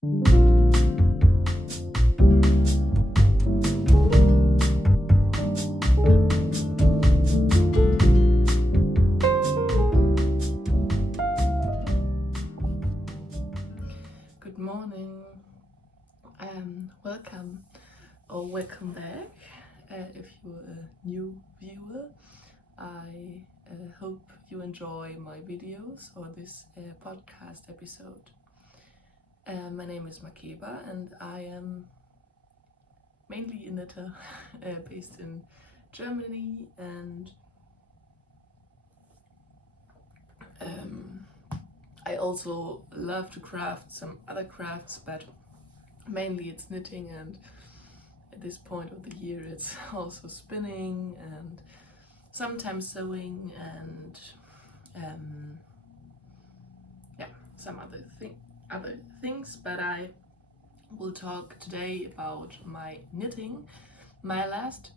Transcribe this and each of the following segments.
Good morning, welcome back. If you're a new viewer, I hope you enjoy my videos or this podcast episode. My name is Makeba and I am mainly a knitter based in Germany, and I also love to craft some other crafts, but mainly it's knitting, and at this point of the year it's also spinning and sometimes sewing and some other things. But I will talk today about my knitting. My last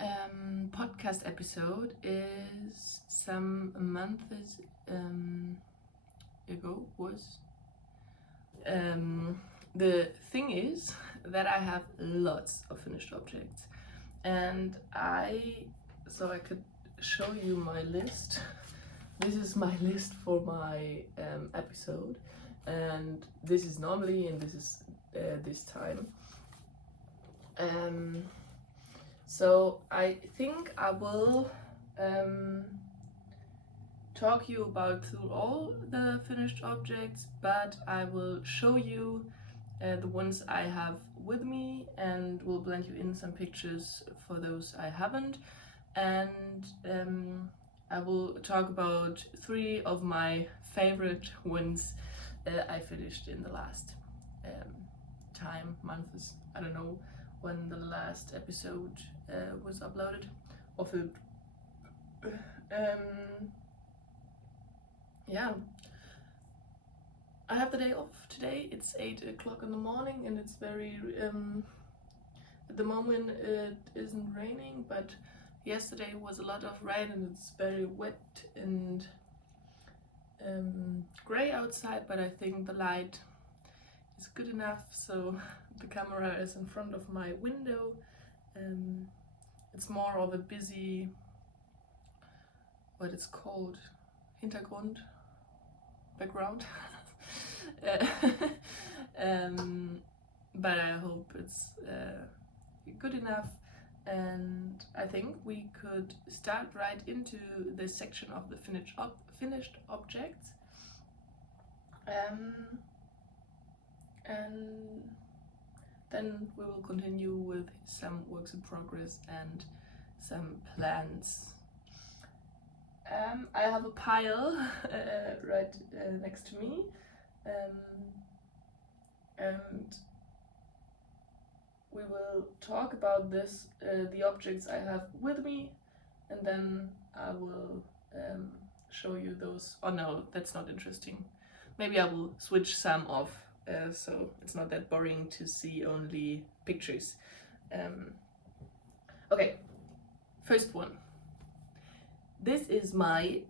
podcast episode is some months ago. The thing is that I have lots of finished objects, and I could show you my list. This is my list for my episode, and this is normally, and this is this time. So I think I will talk you about through all the finished objects, but I will show you the ones I have with me, and will blend you in some pictures for those I haven't, and I will talk about 3 of my favorite ones I finished in the last months. I don't know when the last episode was uploaded or filmed. Yeah, I have the day off today. It's 8 o'clock in the morning, and it's very at the moment it isn't raining, but yesterday was a lot of rain and it's very wet and gray outside, but I think the light is good enough, so the camera is in front of my window. It's more of a busy, what it's called, Hintergrund, background. But I hope it's good enough, and I think we could start right into this section of the finished objects, and then we will continue with some works in progress and some plans. I have a pile right next to me, and we will talk about this, the objects I have with me, and then I will show you those. Oh no, that's not interesting. Maybe I will switch some off, so it's not that boring to see only pictures. Okay, first one. This is my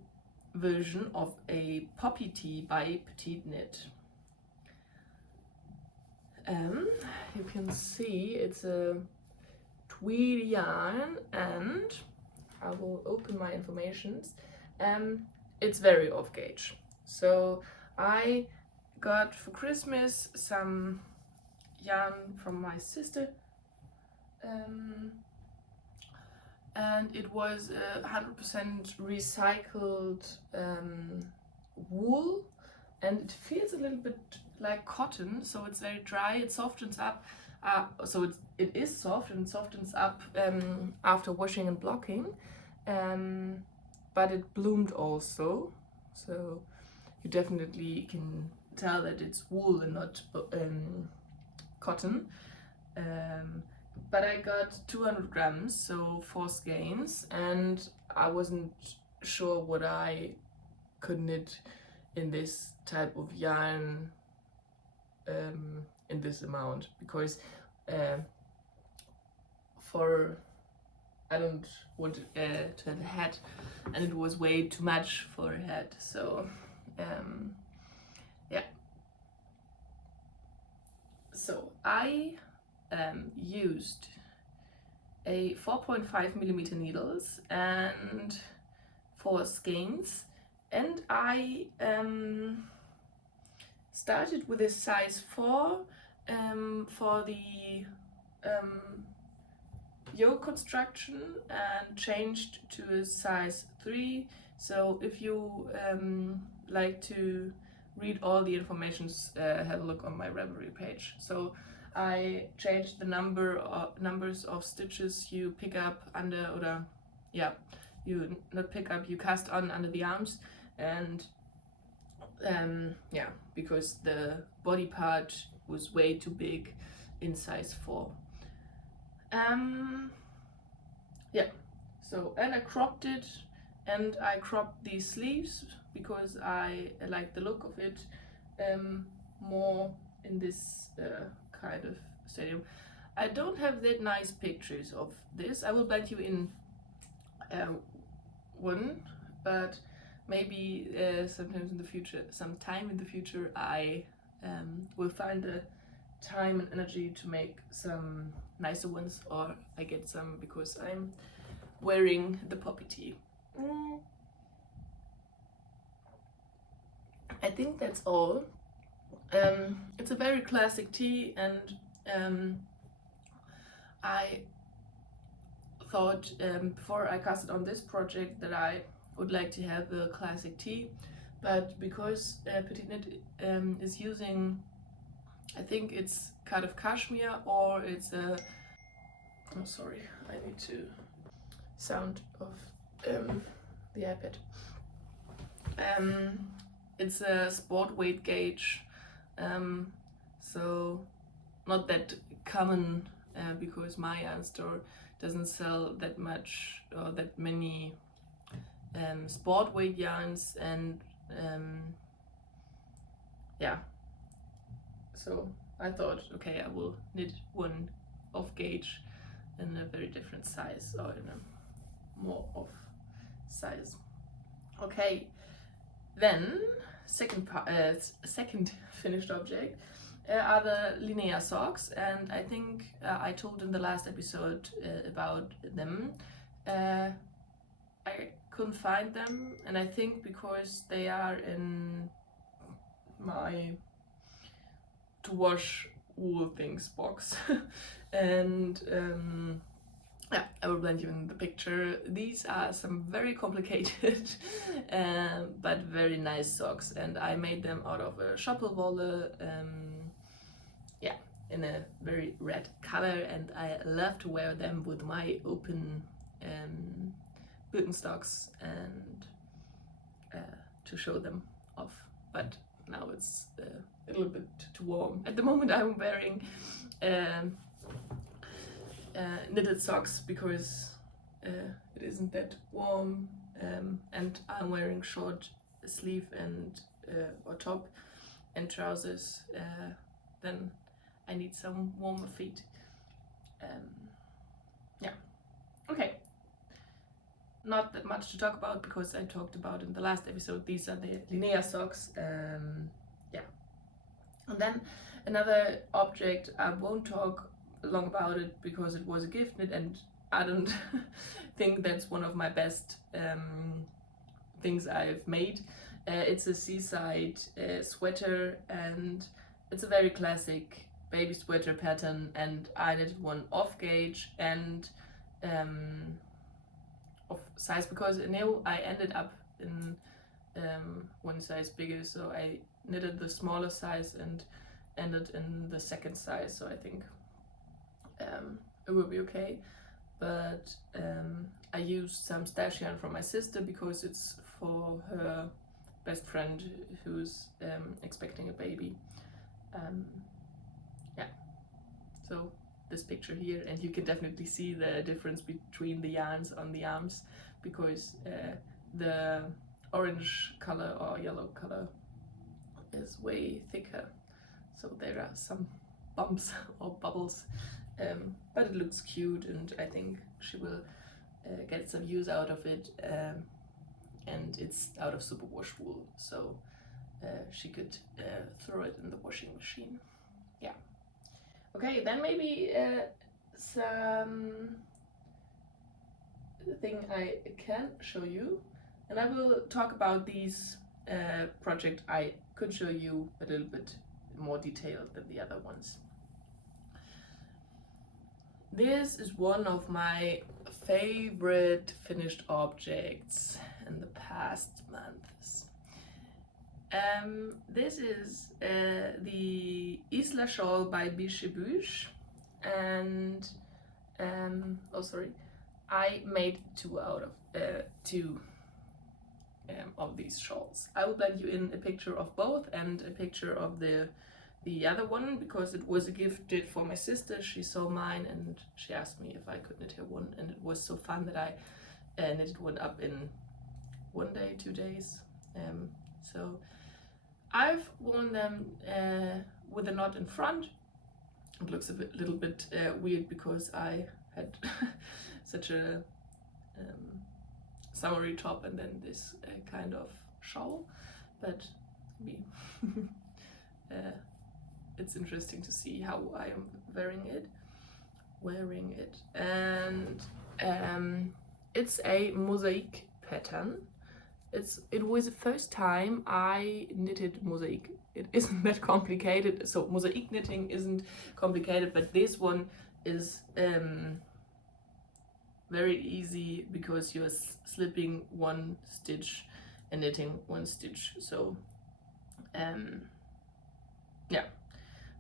version of a poppy tee by Petite Knit. You can see it's a tweed yarn, and I will open my informations. It's very off gauge. So I got for Christmas some yarn from my sister, and it was 100% recycled wool, and it feels a little bit like cotton, so it's very dry. It softens up, so it is soft and softens up after washing and blocking, but it bloomed also, so you definitely can tell that it's wool and not cotton. But I got 200 grams, so 4 skeins, and I wasn't sure what I could knit in this type of yarn in this amount, because I don't want to have a hat, and it was way too much for a hat, so yeah. So I used a 4.5mm needles and 4 skeins, and I started with a size 4 for the yoke construction and changed to a size 3. So if you like to read all the informations, have a look on my Ravelry page. So I changed the numbers of stitches you pick up under, or yeah, you not pick up, you cast on under the arms, and yeah, because the body part was way too big in size 4. Yeah, so, and I cropped it, and I cropped these sleeves because I like the look of it more in this kind of stadium. I don't have that nice pictures of this. I will blend you in one, but maybe sometime in the future I will find the time and energy to make some nicer ones, or I get some because I'm wearing the poppy tee. I think that's all. It's a very classic tee, and I thought before I cast it on this project that I would like to have a classic tee, but because Petit Knit is using, I think it's kind of cashmere, or it's a, oh sorry, I need to sound of the iPad. It's a sport weight gauge, so not that common because my yarn store doesn't sell that much or that many sport weight yarns, and yeah, so I thought, okay, I will knit one off gauge in a very different size, or in a more off size. Okay, then second finished object are the Linnea socks, and I think I told in the last episode about them. I couldn't find them, and I think because they are in my to wash wool things box and yeah, I will blend you in the picture. These are some very complicated but very nice socks, and I made them out of a Schoppelwolle, yeah, in a very red color, and I love to wear them with my open Birkenstocks and to show them off, but now it's a little bit too warm. At the moment I'm wearing knitted socks because it isn't that warm, and I'm wearing short sleeve and or top and trousers, then I need some warmer feet. Yeah, okay, not that much to talk about because I talked about in the last episode. These are the Linnea socks. Yeah, and then another object, I won't talk long about it because it was a gift knit, and I don't think that's one of my best things I've made. It's a seaside sweater, and it's a very classic baby sweater pattern, and I knitted one off gauge and of size because I ended up in one size bigger, so I knitted the smaller size and ended in the second size, so I think it will be okay. But I used some stash yarn from my sister because it's for her best friend who's expecting a baby. Yeah, so this picture here, and you can definitely see the difference between the yarns on the arms because the orange color or yellow color is way thicker, so there are some bumps or bubbles, but it looks cute, and I think she will get some use out of it, and it's out of superwash wool, so she could throw it in the washing machine. Yeah, Okay, then maybe some thing I can show you, and I will talk about these project I could show you a little bit more detailed than the other ones. This is one of my favorite finished objects in the past months. This is the Islashawl by Biche, and I made two out of two of these shawls. I will blend you in a picture of both and a picture of the other one, because it was gifted for my sister. She saw mine and she asked me if I could knit her one, and it was so fun that I knitted one up in 1 day, 2 days. So I've worn them with a knot in front. It looks a little bit weird because I had such a summery top and then this kind of shawl, but maybe it's interesting to see how I am wearing it. And it's a mosaic pattern. It was the first time I knitted mosaic. It isn't that complicated. So mosaic knitting isn't complicated, but this one is very easy because you're slipping one stitch and knitting one stitch. So yeah,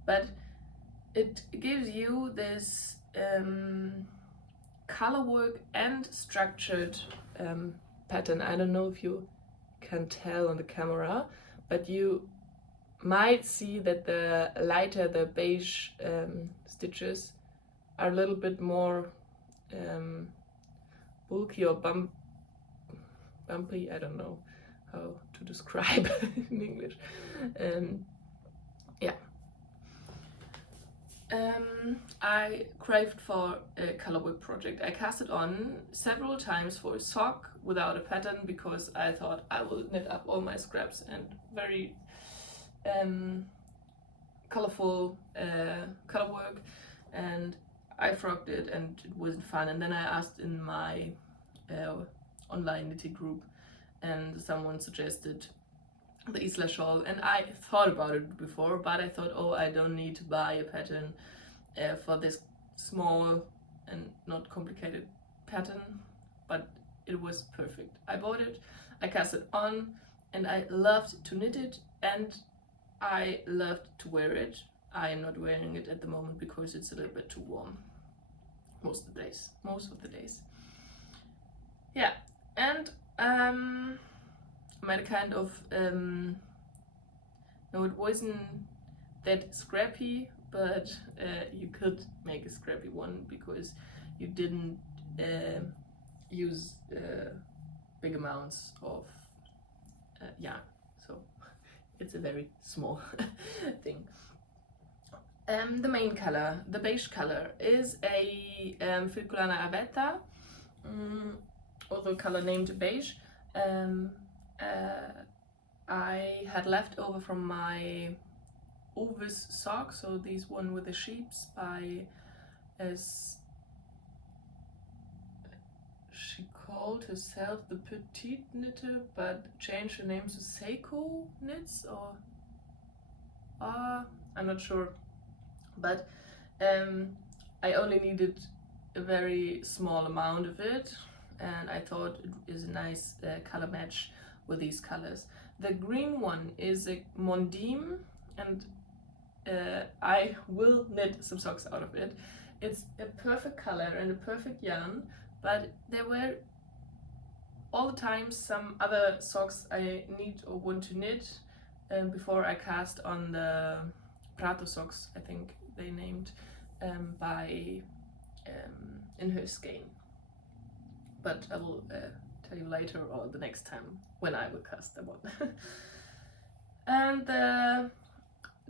but it gives you this color work and structured pattern. I don't know if you can tell on the camera, but you might see that the lighter, the beige stitches are a little bit more bulky or bumpy. I don't know how to describe in English. Yeah. I craved for a colorwork project. I cast it on several times for a sock without a pattern because I thought I will knit up all my scraps and very colorful colorwork, and I frogged it and it wasn't fun. And then I asked in my online knitting group, and someone suggested the Islashawl, and I thought about it before, but I thought, oh, I don't need to buy a pattern for this small and not complicated pattern, but it was perfect. I bought it, I cast it on, and I loved to knit it, and I loved to wear it. I am not wearing it at the moment because it's a little bit too warm most of the days. Yeah, and I made a kind of no, it wasn't that scrappy, but you could make a scrappy one because you didn't use big amounts of yarn, so it's a very small thing. The main color, the beige color, is a Filcolana Avetta, also color named beige. I had left over from my Ovis sock, so these one with the sheeps by, as she called herself, the Petite Knitter, but changed her name to Seiko Knits, or I'm not sure. But I only needed a very small amount of it, and I thought it is a nice color match with these colors. The green one is a Mondim, and I will knit some socks out of it. It's a perfect color and a perfect yarn, but there were all the time some other socks I need or want to knit before I cast on the Prato socks, I think they named, by in her skein. But I will tell you later or the next time when I will cast them on. And the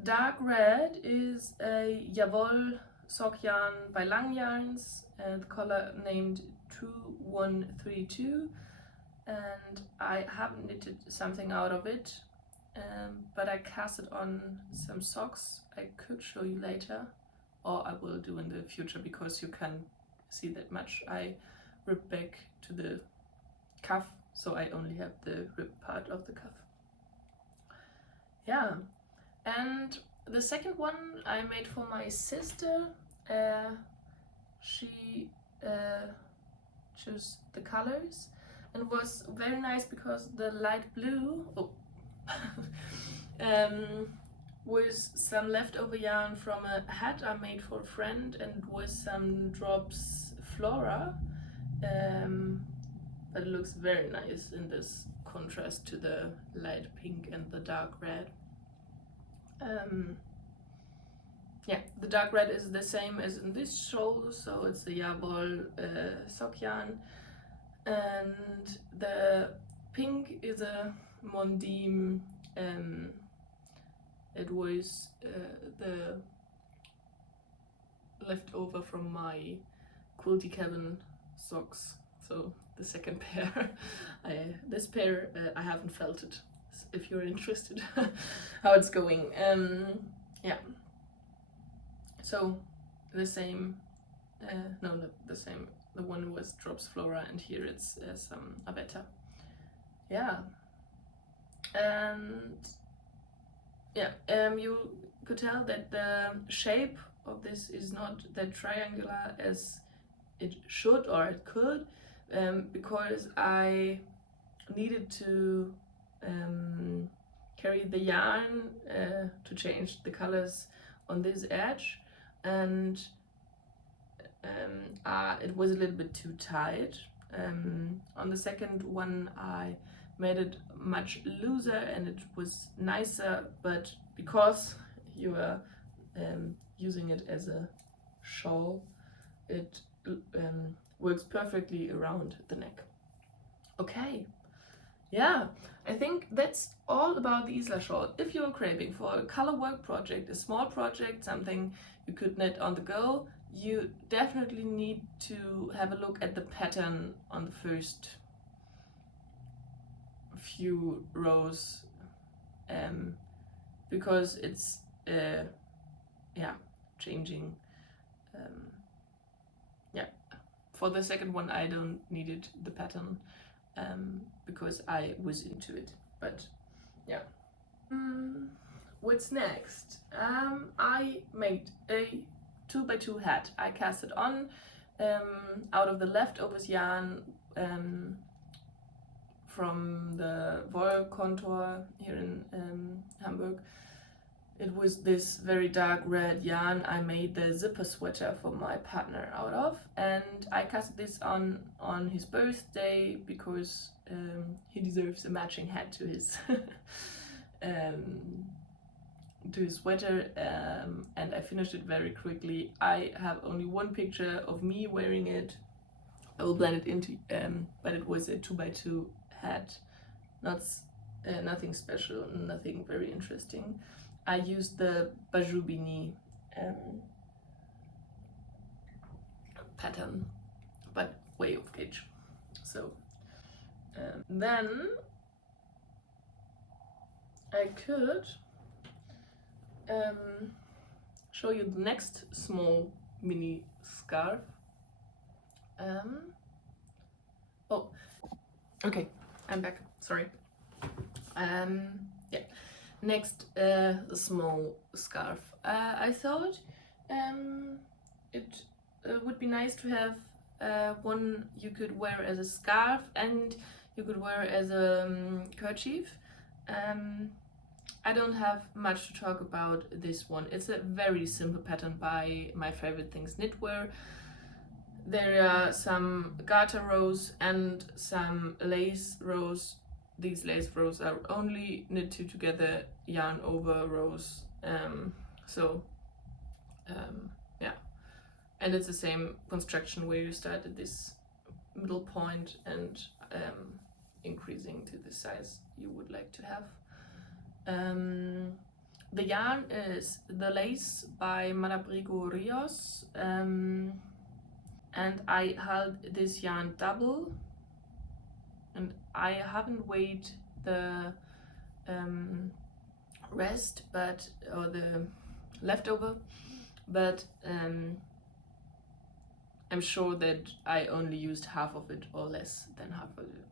dark red is a Jawohl sock yarn by Lang Yarns, and the color named 2132, and I haven't knitted something out of it, but I cast it on some socks I could show you later. or I will do in the future, because you can see that much. I ripped back to the cuff, so I only have the ripped part of the cuff. Yeah, and the second one I made for my sister. She chose the colors, and was very nice because the light blue with some leftover yarn from a hat I made for a friend, and with some drops flora, but it looks very nice in this contrast to the light pink and the dark red. Yeah, the dark red is the same as in this shawl, so it's the Islashawl sock yarn, and the pink is a Mondim. It was the leftover from my quilty cabin socks, so the second pair. This pair I haven't felt it, if you're interested how it's going. Yeah, so the same, no, not the same, the one was drops flora, and here it's some avetta. Yeah, and yeah, you could tell that the shape of this is not that triangular as it should or it could, because I needed to carry the yarn to change the colors on this edge, and it was a little bit too tight. On the second one I made it much looser and it was nicer, but because you are using it as a shawl, it works perfectly around the neck. Okay, yeah, I think that's all about the Islashawl. If you're craving for a color work project, a small project, something you could knit on the go, you definitely need to have a look at the pattern on the first few rows, because it's yeah, changing. Yeah, for the second one I don't needed the pattern because I was into it, but yeah. What's next? I made a 2x2 hat. I cast it on out of the leftovers yarn from the Woll contour here in Hamburg. It was this very dark red yarn I made the zipper sweater for my partner out of, and I cast this on his birthday because he deserves a matching hat to his sweater, and I finished it very quickly. I have only one picture of me wearing it. I will blend it into, but it was a 2x2 hat, nothing special, nothing very interesting. I used the Bajubini pattern, but way off gauge. So then I could show you the next small mini scarf. Oh, okay, I'm back, sorry. Yeah, next, a small scarf. I thought it would be nice to have one you could wear as a scarf and you could wear as a kerchief. I don't have much to talk about this one. It's a very simple pattern by My Favorite Things Knitwear. There are some garter rows and some lace rows. These lace rows are only knit two together yarn over rows. Yeah, and it's the same construction where you start at this middle point and increasing to the size you would like to have. The yarn is the lace by Malabrigo Rios, and I held this yarn double, and I haven't weighed the rest, or the leftover, but I'm sure that I only used half of it or less than half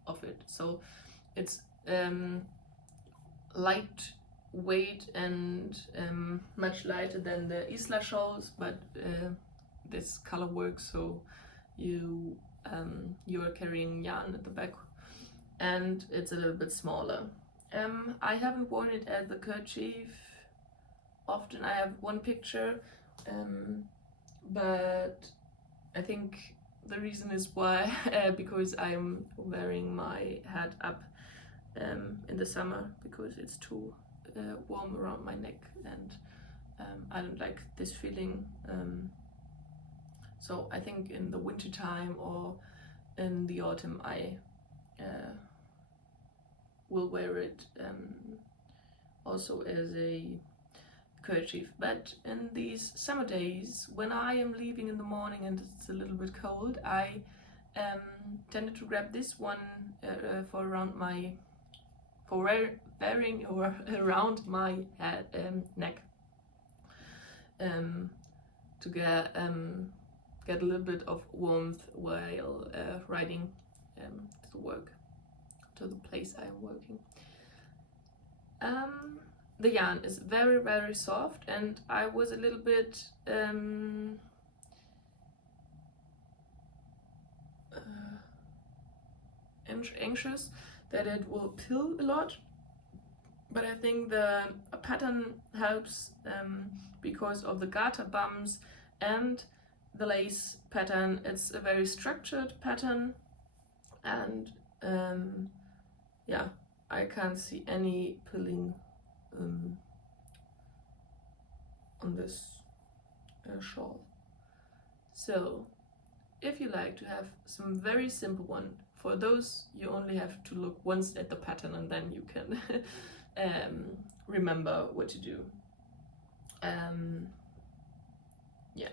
of it. So it's lightweight and much lighter than the Islashawls, but this color works, so you are carrying yarn at the back, and it's a little bit smaller. I haven't worn it as the kerchief often. I have one picture, but I think the reason is why because I'm wearing my hat up in the summer because it's too warm around my neck, and I don't like this feeling. So I think in the winter time or in the autumn I will wear it also as a kerchief. But in these summer days, when I am leaving in the morning and it's a little bit cold, I tended to grab this one for wearing or around my head, neck, to get a little bit of warmth while riding to work, to the place I am working. The yarn is very, very soft, and I was a little bit anxious that it will pill a lot, but I think the pattern helps because of the garter bumps and the lace pattern. It's a very structured pattern, and yeah, I can't see any pilling on this shawl. So if you like to have some very simple one, for those you only have to look once at the pattern and then you can remember what to do. Yeah,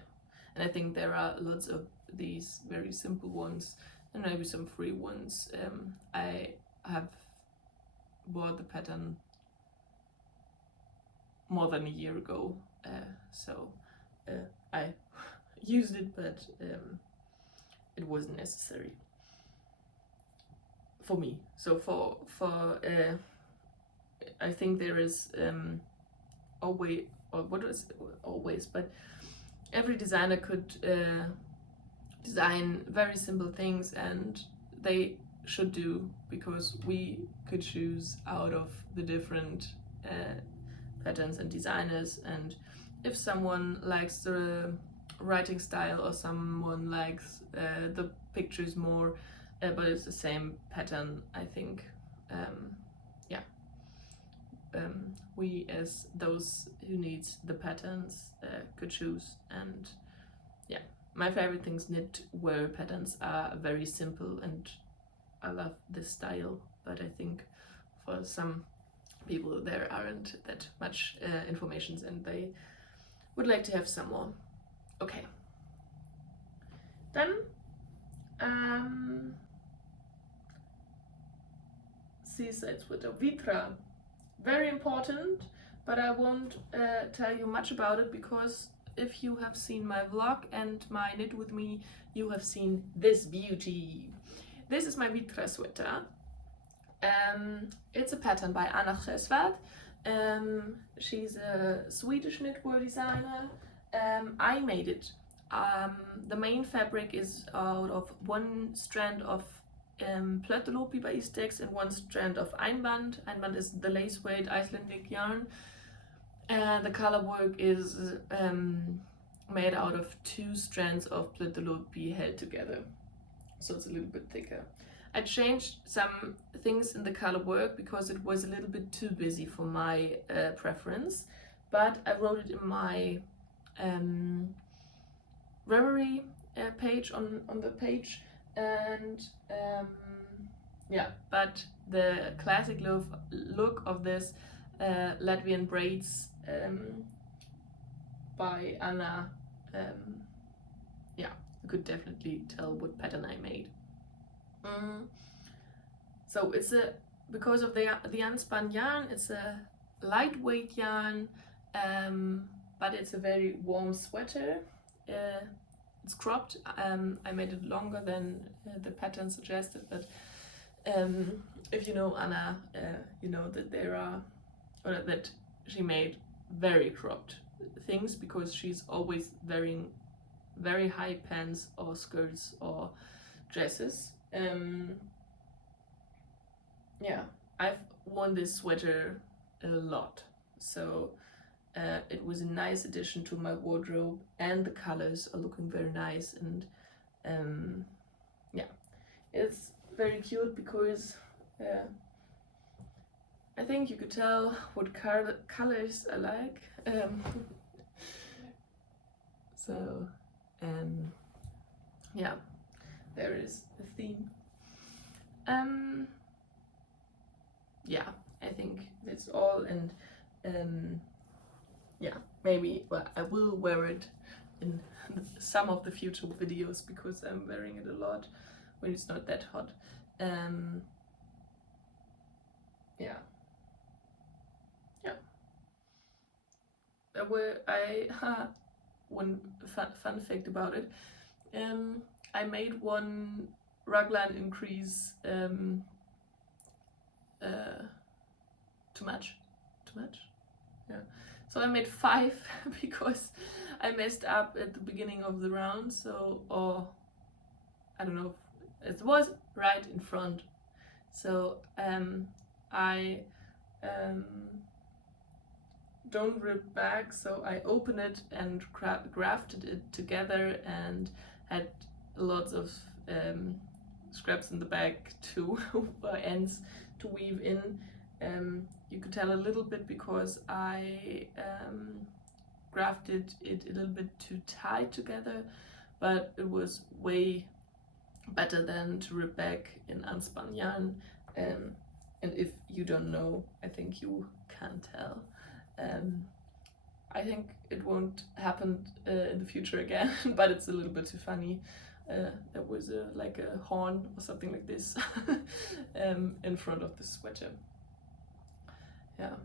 and I think there are lots of these very simple ones and maybe some free ones. I have bought the pattern more than a year ago, so I used it, but it wasn't necessary for me. So for I think there is always, or what is always, but every designer could design very simple things, and they should do, because we could choose out of the different patterns and designers. And if someone likes the writing style or someone likes the pictures more, but it's the same pattern, I think yeah, we as those who need the patterns could choose. And yeah, my favorite things knitwear patterns are very simple, and I love this style, but I think for some people there aren't that much information and they would like to have some more. Okay, then seaside sweater, Vittra, very important, but I won't tell you much about it, because if you have seen my vlog and my knit with me, you have seen this beauty. This is my Vittra sweater. It's a pattern by Islashawl. She's a Swedish knitwear designer. I made it. The main fabric is out of one strand of Plöttelopi by Istex and one strand of Einband. Einband is the lace weight Icelandic yarn. The color work is made out of 2 strands of Plöttelopi held together, so it's a little bit thicker. I changed some things in the color work because it was a little bit too busy for my preference, but I wrote it in my Ravelry page on the page, and yeah, but the classic look of this Latvian braids by Anna, yeah, you could definitely tell what pattern I made. So it's because of the unspun yarn, it's a lightweight yarn, but it's a very warm sweater. It's cropped. I made it longer than the pattern suggested, but if you know Anna, you know that there are, or that she made very cropped things because she's always wearing very high pants or skirts or dresses. Yeah, I've worn this sweater a lot, so it was a nice addition to my wardrobe, and the colors are looking very nice, and yeah, it's very cute because I think you could tell what colors I like. So yeah, there is a theme. Yeah, I think that's all, and yeah, maybe, well, I will wear it in some of the future videos because I'm wearing it a lot when it's not that hot. Yeah. One fun fact about it. I made one raglan increase too much. Yeah. So I made 5 because I messed up at the beginning of the round. So, or I don't know, it was right in front. So I don't rip back, so I opened it and grafted it together and had lots of scraps in the back to ends to weave in. You could tell a little bit because I grafted it a little bit too tight together, but it was way better than to rip back in unspun yarn. And if you don't know, I think you can tell. I think it won't happen in the future again, but it's a little bit too funny. There was like a horn or something like this in front of the sweater. Yeah.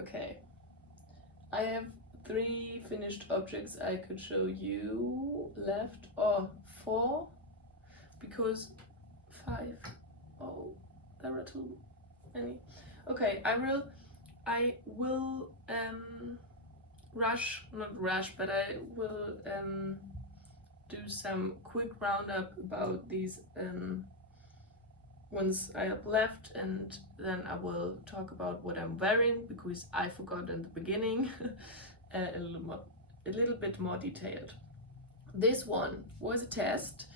Okay. I have 3 finished objects I could show you left, or 4, because 5. Oh, there are too many. Okay, I will not rush, but I will do some quick roundup about these ones I have left, and then I will talk about what I'm wearing because I forgot in the beginning. A little bit more detailed. This one was a test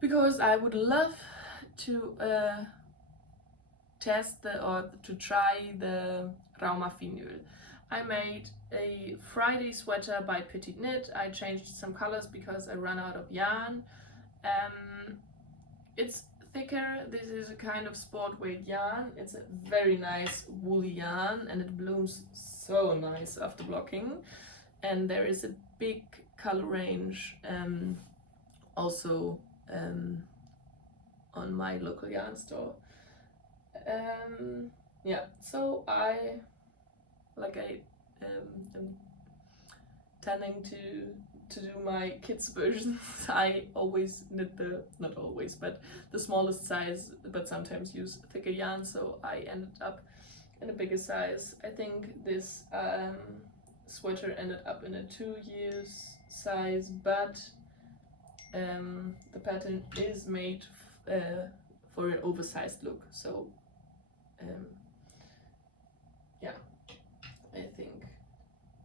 because I would love to test to try the Rauma Vinyl. I made a Friday sweater by Petit Knit. I changed some colors because I ran out of yarn. It's thicker. This is a kind of sport weight yarn. It's a very nice woolly yarn and it blooms so nice after blocking. And there is a big color range also on my local yarn store. Yeah, so I am tending to do my kids versions. I always knit not always, but the smallest size, but sometimes use thicker yarn, so I ended up in a bigger size. I think this sweater ended up in a 2 years size, but the pattern is made for an oversized look, so yeah, I think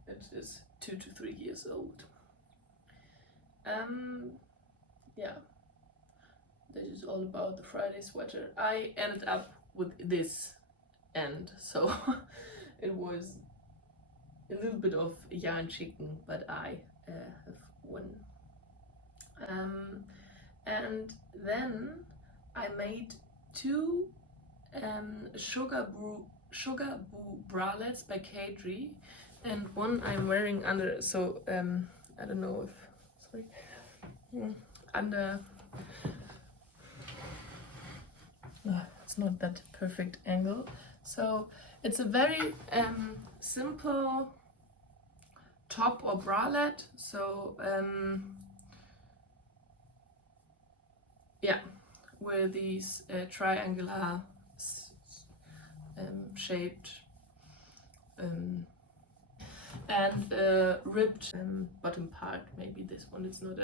it is 2 to 3 years old. Yeah, this is all about the Friday sweater. I ended up with this end, so it was a little bit of yarn chicken, but I have won. And then I made 2 sugar boo bralettes by Kadri, and one I'm wearing under, so I don't know if, sorry, under, it's not that perfect angle, so It's a very simple top or bralette, so yeah, with these triangular shaped and ribbed bottom part. Maybe this one is not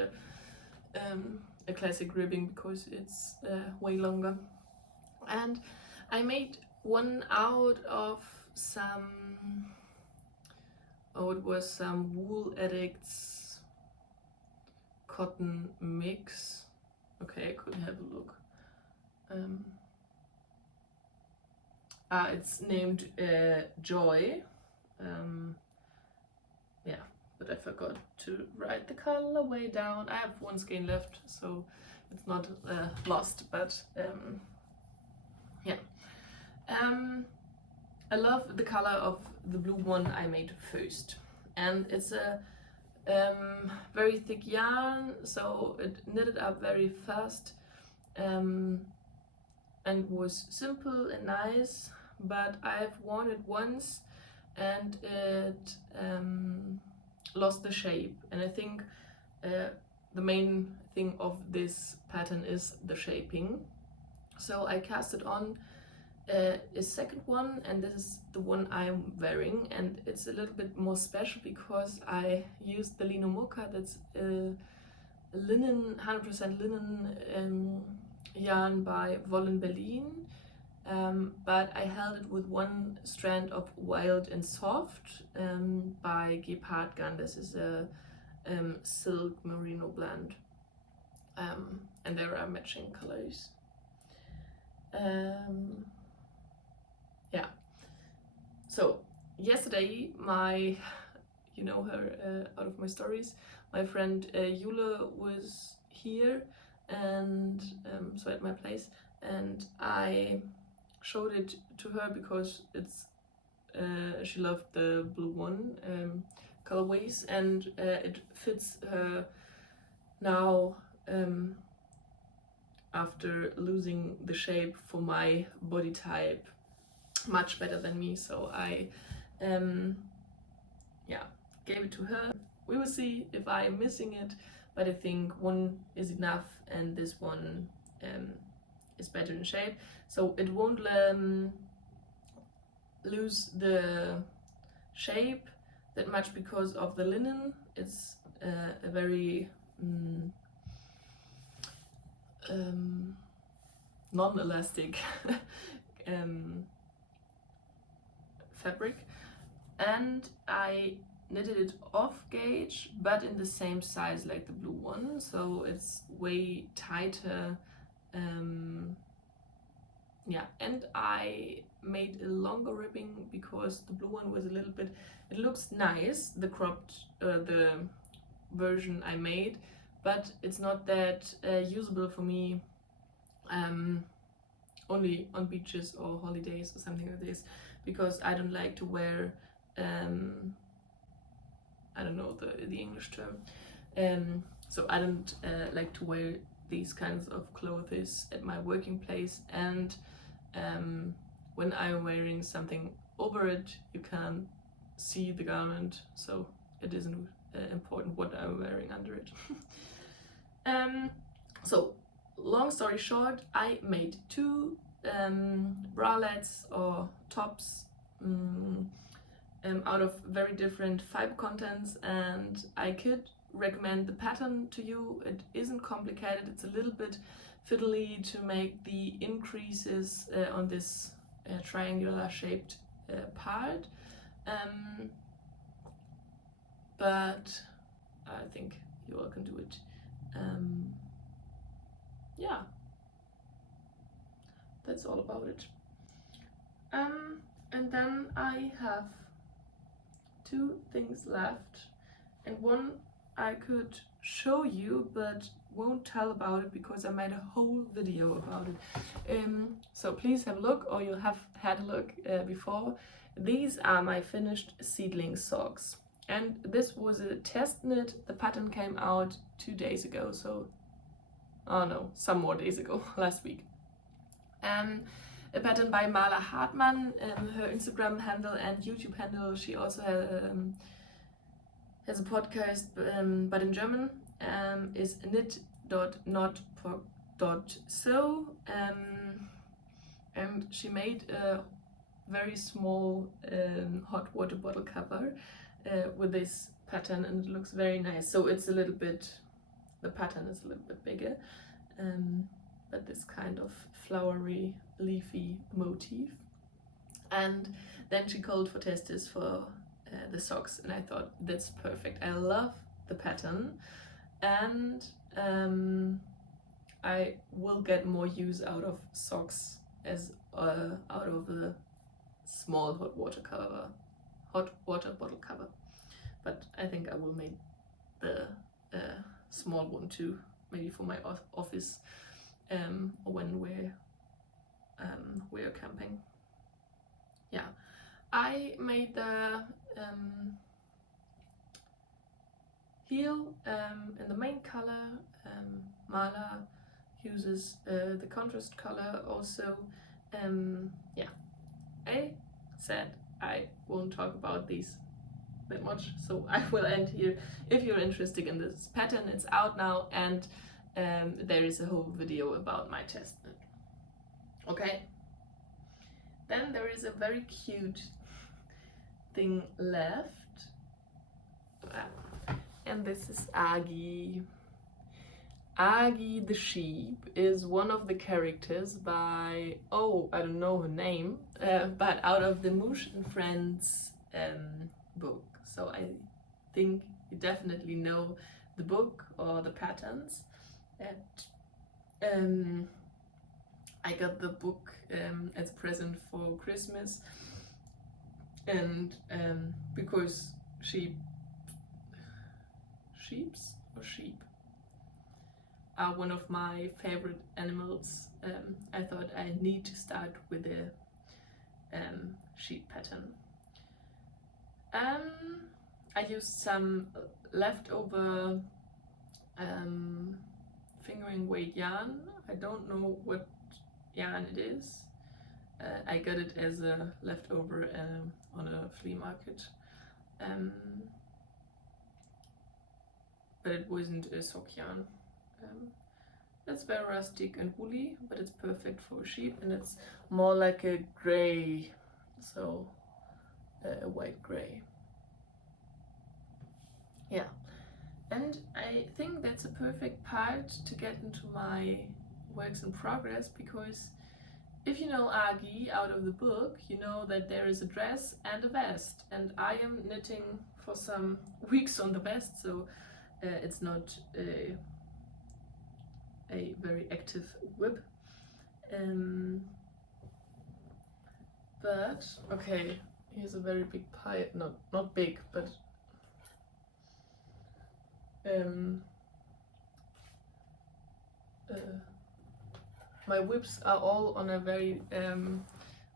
a classic ribbing because it's way longer. And I made one out of some, oh, it was some Wool Addicts cotton mix. Okay, I could have a look. It's named Joy. Yeah, but I forgot to write the color way down. I have one skein left, so it's not lost, but yeah. I love the color of the blue one I made first, and it's a very thick yarn, so it knitted up very fast and was simple and nice, but I've worn it once and it lost the shape, and I think the main thing of this pattern is the shaping. So I cast it on a second one, and this is the one I'm wearing, and it's a little bit more special because I used the lino mocha. That's linen, 100% linen yarn by Woller Berlin, but I held it with one strand of Wild and Soft by Gepard Gun. This is a silk merino blend, and there are matching colors. Yeah, so yesterday my, you know her out of my stories, my friend Jule was here, and so at my place, and I showed it to her because it's she loved the blue one colorways, and it fits her now after losing the shape for my body type much better than me. So I yeah, gave it to her. We will see if I'm missing it, but I think one is enough, and this one is better in shape, so it won't lose the shape that much because of the linen. It's a very non-elastic fabric, and I knitted it off gauge but in the same size like the blue one, so it's way tighter. Yeah, and I made a longer ribbing because the blue one was a little bit, it looks nice, the cropped the version I made, but it's not that usable for me only on beaches or holidays or something like this, because I don't like to wear I don't know the English term, so I don't like to wear these kinds of clothes at my working place, and when I'm wearing something over it you can see the garment, so it isn't important what I'm wearing under it. So long story short, I made two bralettes or tops out of very different fiber contents, and I could recommend the pattern to you. It isn't complicated, it's a little bit fiddly to make the increases on this triangular shaped part, but I think you all can do it. Yeah, that's all about it. And then I have two things left, and one I could show you but won't tell about it because I made a whole video about it. So please have a look, or you'll have had a look before. These are my finished seedling socks, and this was a test knit. The pattern came out 2 days ago, so oh no, some more days ago, last week. a pattern by Marla Hartmann, her Instagram handle and YouTube handle. She also has a podcast, but in German, is knit.not.so, and she made a very small hot water bottle cover with this pattern, and it looks very nice. So it's a little bit, the pattern is a little bit bigger, but this kind of flowery, leafy motif. And then she called for testers for the socks, and I thought that's perfect. I love the pattern, and I will get more use out of socks as out of a small hot water bottle cover. But I think I will make the small one too, maybe for my office when we're camping. Yeah, I made the heel in the main color. Marla uses the contrast color also. Yeah, I said I won't talk about these that much, so I will end here. If you're interested in this pattern, it's out now, and there is a whole video about my test. Okay, then there is a very cute thing left, and this is Agi. Agi the sheep is one of the characters by, oh, I don't know her name, but out of the Moosh and Friends book. So I think you definitely know the book or the patterns. And I got the book as a present for Christmas, and because sheep are one of my favorite animals, I thought I need to start with the sheep pattern. I used some leftover fingering weight yarn. I don't know what yarn it is. I got it as a leftover on a flea market, but it wasn't a sock yarn. It's very rustic and woolly, but it's perfect for sheep, and it's more like a gray, so a white gray. Yeah, and I think that's a perfect part to get into my works in progress, because if you know Agi out of the book, you know that there is a dress and a vest, and I am knitting for some weeks on the vest, so it's not a very active whip. But okay, here's a very big pile, not big, but my whips are all on a very on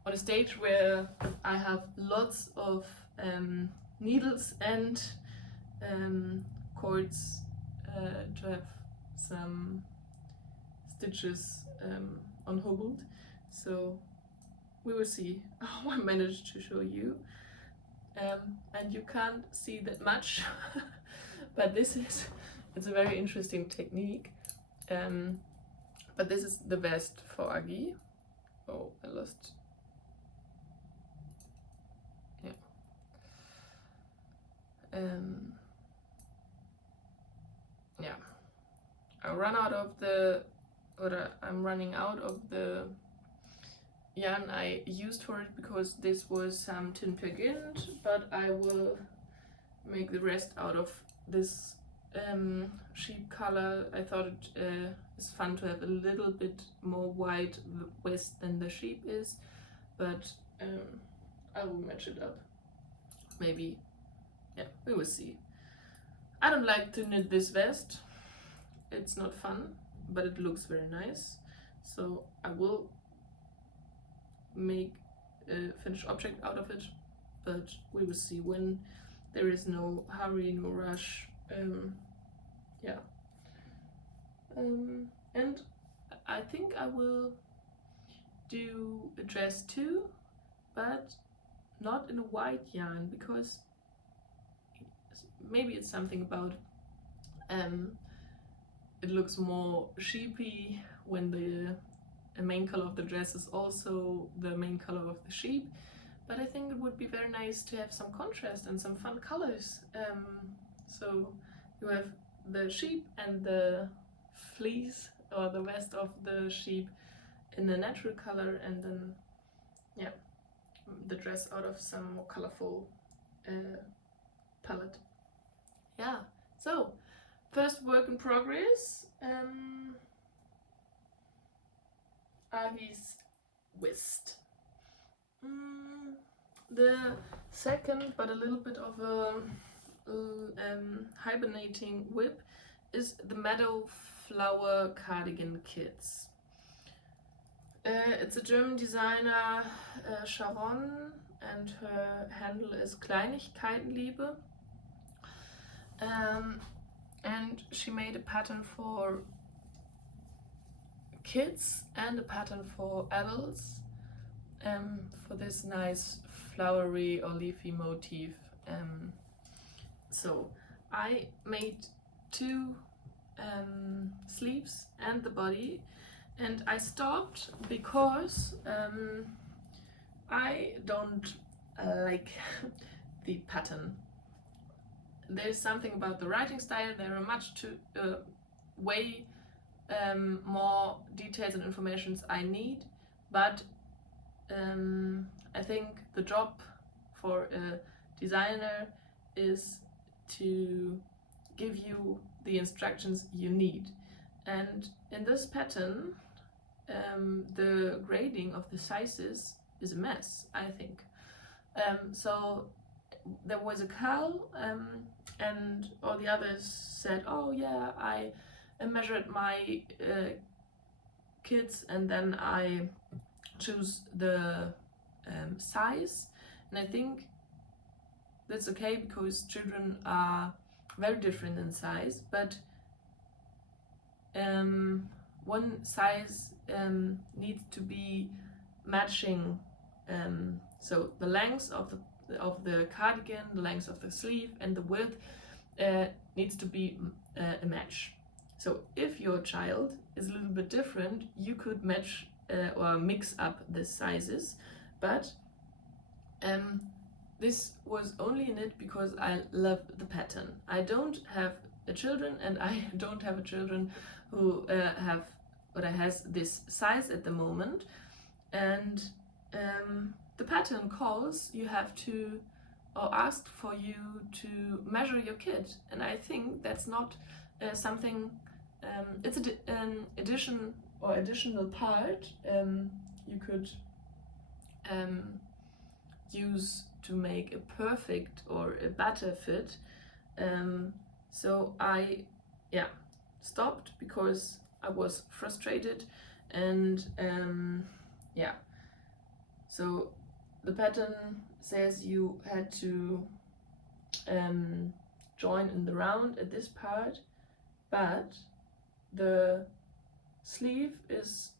a stage where I have lots of needles and cords to have some stitches unhobbled, so we will see how I managed to show you, and you can't see that much but it's a very interesting technique. But this is the vest for Agi. Oh, I lost. Yeah. Yeah. I'm running out of the yarn I used for it, because this was some tin pigment, but I will make the rest out of this sheep color. I thought it is fun to have a little bit more white vest than the sheep is, but I will match it up. Maybe, yeah, we will see. I don't like to knit this vest. It's not fun, but it looks very nice. So I will make a finished object out of it, but we will see when there is no hurry, no rush. Yeah. And I think I will do a dress too, but not in a white yarn, because maybe it's something about it looks more sheepy when the main color of the dress is also the main color of the sheep. But I think it would be very nice to have some contrast and some fun colors. So you have the sheep and the fleece or the vest of the sheep in a natural color, and then yeah, the dress out of some more colorful palette. Yeah, so first work in progress, Avi's Whist. The second, but a little bit of a hibernating whip, is the Meadow Flower Cardigan Kits. It's a German designer, Sharon, and her handle is Kleinigkeitenliebe. And she made a pattern for kids and a pattern for adults, for this nice flowery or leafy motif. So I made two sleeves and the body, and I stopped because I don't like the pattern. There's something about the writing style. There are way more details and informations I need, but I think the job for a designer is to give you the instructions you need. And in this pattern, the grading of the sizes is a mess, I think. So there was a curl, and all the others said, oh yeah, I measured my kids and then I choose the size. And I think that's okay, because children are very different in size, but one size needs to be matching, so the length of the cardigan, the length of the sleeve, and the width needs to be a match. So if your child is a little bit different, you could match or mix up the sizes, but this was only in it because I love the pattern. I don't have children, and I don't have children who has this size at the moment, and the pattern calls you have to, or asked for you to measure your kid, and I think that's not something. It's an addition or additional part you could use to make a perfect or a better fit. So I stopped because I was frustrated, and so the pattern says you had to join in the round at this part, but the sleeve is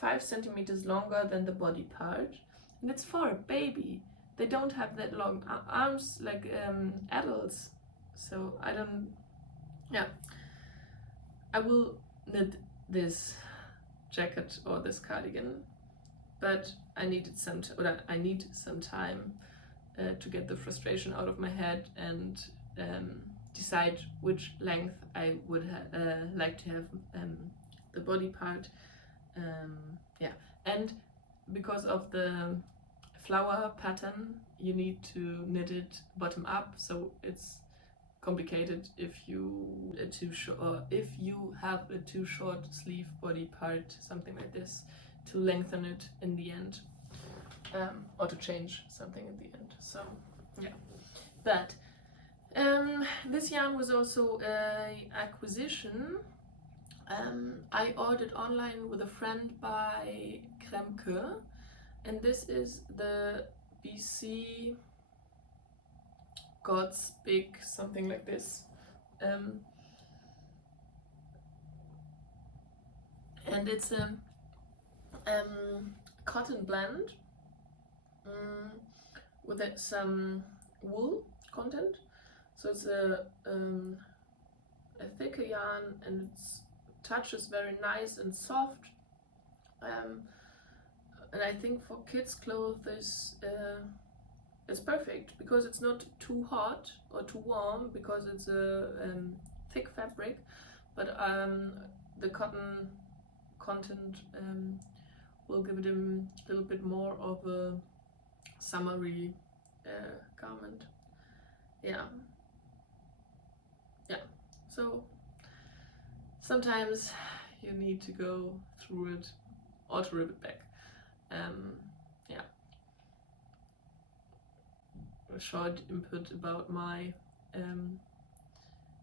5 centimeters longer than the body part, and it's for a baby. They don't have that long arms like adults, so I will knit this jacket or this cardigan, but I need some time to get the frustration out of my head and decide which length I would like to have the body part. And because of the flower pattern, you need to knit it bottom up, so it's complicated if you have a too short sleeve body part, something like this, to lengthen it in the end, or to change something in the end. So yeah, but this yarn was also a acquisition. I ordered online with a friend by Kremke, and this is the BC God's Big, something like this. And it's a cotton blend with some wool content. So it's a thicker yarn, and its touch is very nice and soft. And I think for kids' clothes it's perfect because it's not too hot or too warm because it's a thick fabric, but the cotton content will give it a little bit more of a summery garment. Yeah. So sometimes you need to go through it or to rip it back. Yeah. A short input about my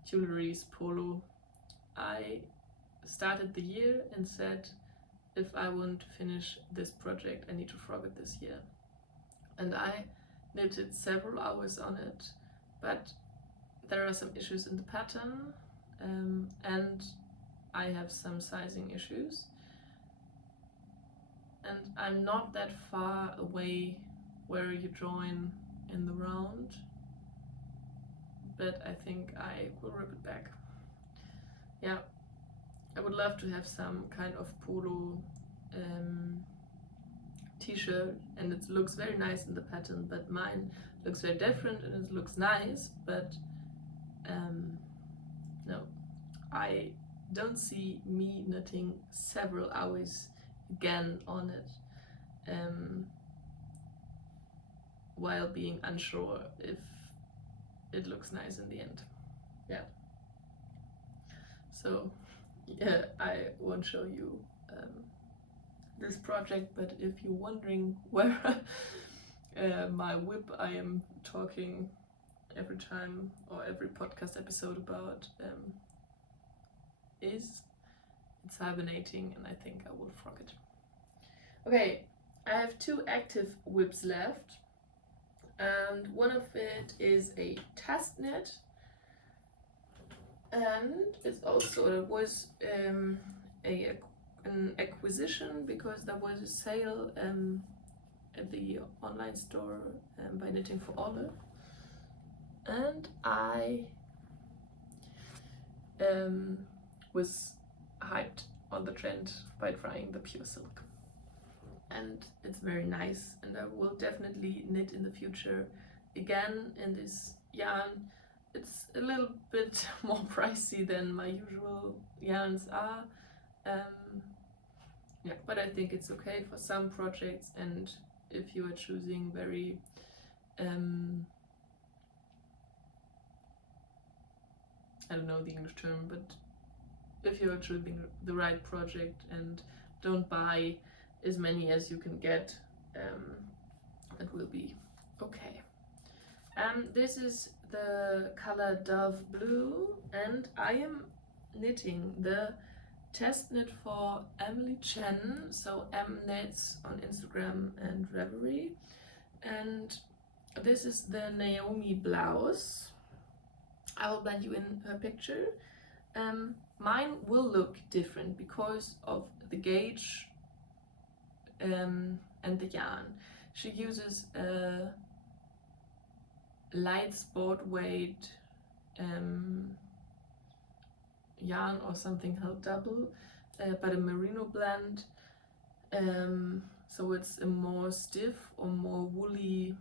Tuileries polo. I started the year and said, if I want to finish this project, I need to frog it this year. And I knitted several hours on it, but there are some issues in the pattern, and I have some sizing issues. And I'm not that far away where you join in the round, but I think I will rip it back. Yeah, I would love to have some kind of polo t-shirt, and it looks very nice in the pattern, but mine looks very different and it looks nice, but no, I don't see me knitting several hours again on it while being unsure if it looks nice in the end. Yeah. So yeah, I won't show you this project, but if you're wondering where my whip I am talking every time or every podcast episode about it's hibernating, and I think I will frog it. Okay, I have 2 active whips left, and one of it is a test knit, and it was an acquisition because there was a sale at the online store by Knitting for Olive, and I was hyped on the trend by trying the pure silk, and it's very nice, and I will definitely knit in the future again in this yarn. It's a little bit more pricey than my usual yarns are, yeah, but I think it's okay for some projects, and if you are choosing very I don't know the English term, but if you're choosing the right project and don't buy as many as you can get, it will be okay. This is the color Dove Blue, and I am knitting the test knit for Emily Chen, so Knits on Instagram and Ravelry, and this is the Naomi blouse. I will blend you in her picture. Mine will look different because of the gauge and the yarn. She uses a light sport weight yarn or something held double, but a merino blend, so it's a more stiff or more woolly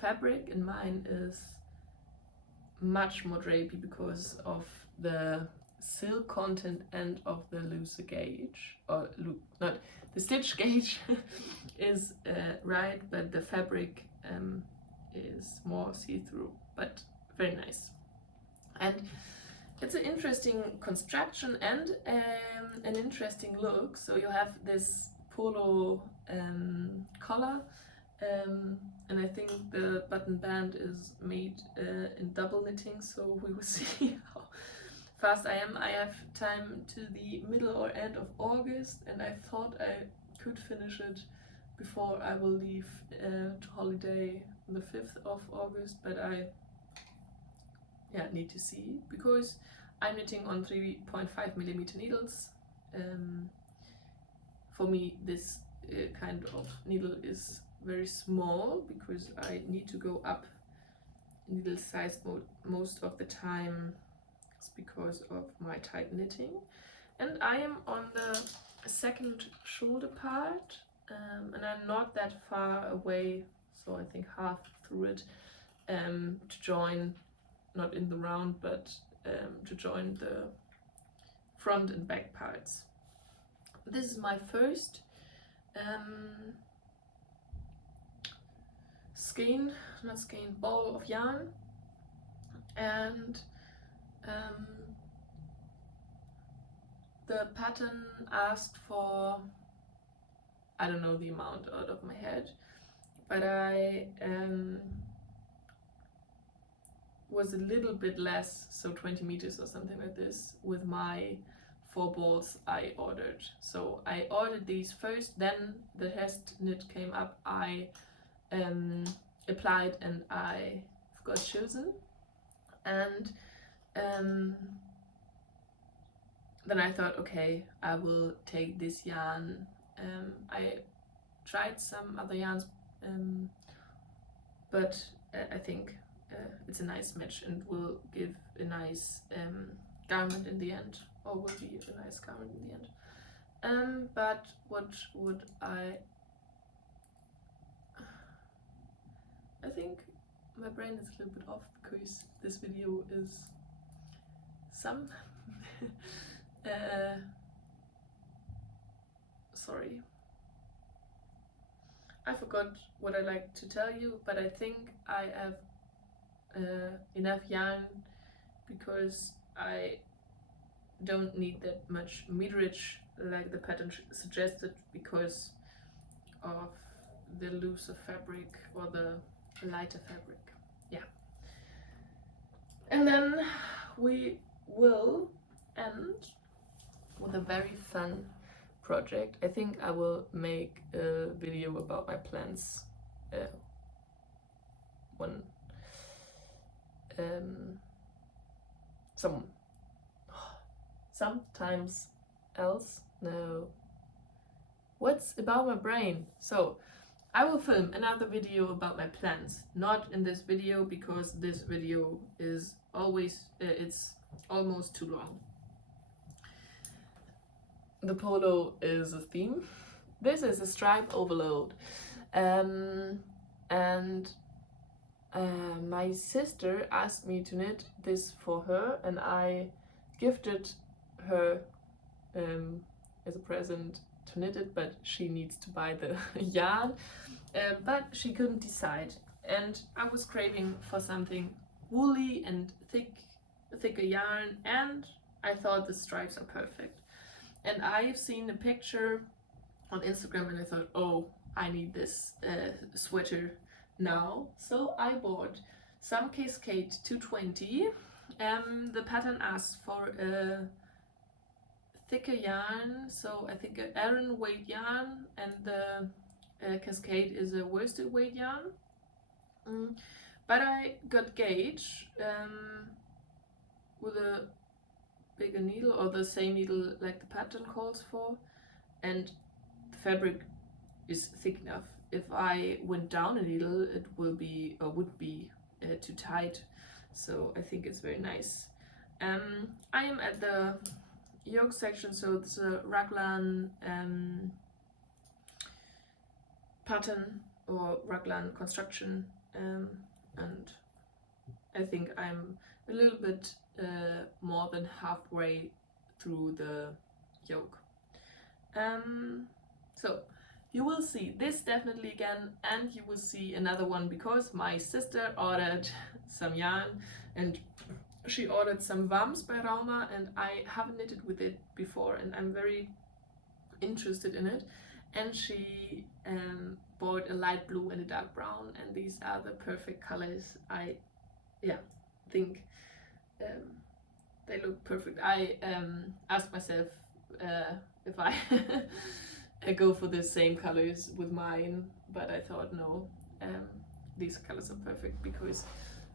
fabric, and mine is much more drapey because of the silk content and of the looser gauge, or not the stitch gauge is right, but the fabric is more see-through, but very nice. And it's an interesting construction and an interesting look. So you have this polo collar, and I think the button band is made in double knitting, so we will see how fast I am. I have time to the middle or end of August, and I thought I could finish it before I will leave to holiday on the 5th of August, but I need to see, because I'm knitting on 3.5mm needles. For me, this kind of needle is very small because I need to go up needle size most of the time. It's because of my tight knitting. And I am on the second shoulder part, and I'm not that far away, so I think half through it, to join, not in the round, but to join the front and back parts. This is my first ball of yarn, and the pattern asked for, I don't know the amount out of my head, but I was a little bit less, so 20 meters or something like this, with my 4 balls I ordered. So I ordered these first, then the test knit came up, I applied, and I got chosen. And then I thought, okay, I will take this yarn. I tried some other yarns, but I think it's a nice match and will give a nice garment in the end, or will be a nice garment in the end. But what would I think my brain is a little bit off because this video is some sorry, I forgot what I like to tell you, but I think I have enough yarn because I don't need that much meterage like the pattern suggested because of the looser fabric or the lighter fabric. Yeah. And then we will end with a very fun project. I think I will make a video about my plans sometimes else. No, what's about my brain? So I will film another video about my plans, not in this video because this video is always it's almost too long. The polo is a theme. This is a stripe overload, and my sister asked me to knit this for her, and I gifted her as a present to knit it, but she needs to buy the yarn, but she couldn't decide, and I was craving for something woolly and thicker yarn, and I thought the stripes are perfect. And I've seen a picture on Instagram and I thought, oh, I need this sweater now. So I bought some Cascade 220. The pattern asks for a thicker yarn, so I think an Aran weight yarn, and the Cascade is a worsted weight yarn. But I got gauge with a bigger needle, or the same needle like the pattern calls for, and the fabric is thick enough. If I went down a needle, it would be too tight, so I think it's very nice. I am at the yoke section, so it's a raglan pattern or raglan construction, and I think I'm a little bit more than halfway through the yoke. So you will see this definitely again, and you will see another one because my sister ordered some yarn, and she ordered some Wams by Rauma, and I haven't knitted with it before and I'm very interested in it, and she bought a light blue and a dark brown, and these are the perfect colors. I think they look perfect. I asked myself if I go for the same colors with mine, but I thought no, these colors are perfect because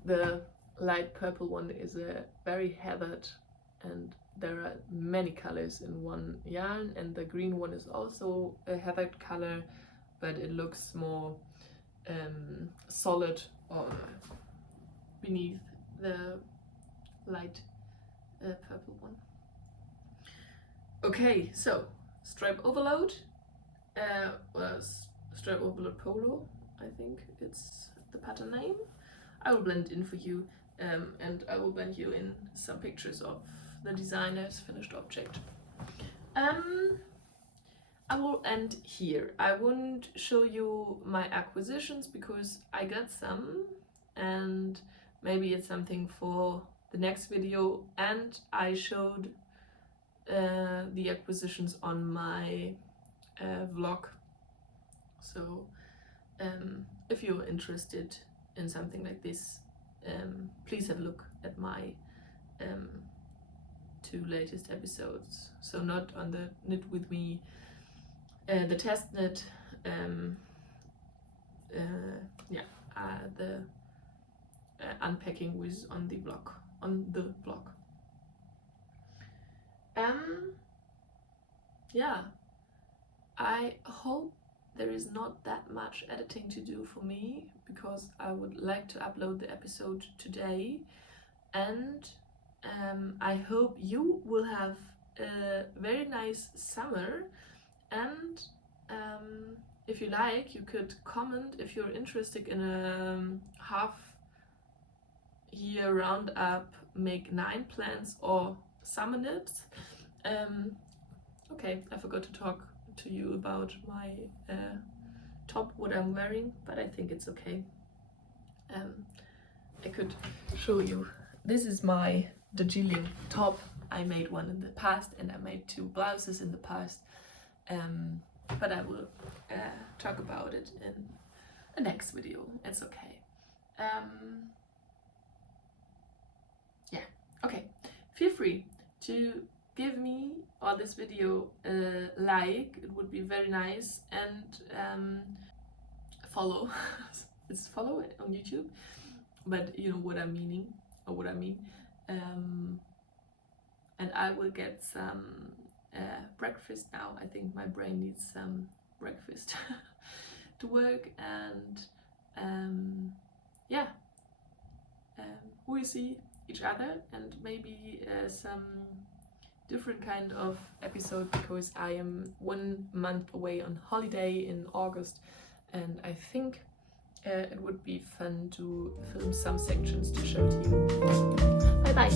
the light purple one is a very heathered and there are many colors in one yarn, and the green one is also a heathered color, but it looks more solid beneath the light purple one. Okay, so stripe overload, stripe overload polo, I think it's the pattern name. I will blend in for you, and I will blend you in some pictures of the designer's finished object. I will end here. I won't show you my acquisitions because I got some, and maybe it's something for the next video. And I showed the acquisitions on my vlog. So if you're interested in something like this, please have a look at my 2 latest episodes. So not on the Knit With Me, the test knit, the unpacking was on the blog. Yeah, I hope there is not that much editing to do for me, because I would like to upload the episode today, and I hope you will have a very nice summer. And if you like, you could comment if you're interested in a half-year roundup, make 9 plans or summer knits. Okay, I forgot to talk to you about my top, what I'm wearing, but I think it's okay. I could show you. This is my Darjeeling top. I made one in the past, and I made 2 blouses in the past. But I will talk about it in the next video. It's okay. Yeah, okay. Feel free to give me or this video a like. It would be very nice, and follow. It's follow on YouTube, but you know what I'm meaning, or what I mean. And I will get some breakfast now. I think my brain needs some breakfast to work, and yeah, we'll see each other, and maybe some different kind of episode, because I am 1 month away on holiday in August, and I think it would be fun to film some sections to show to you. Bye bye.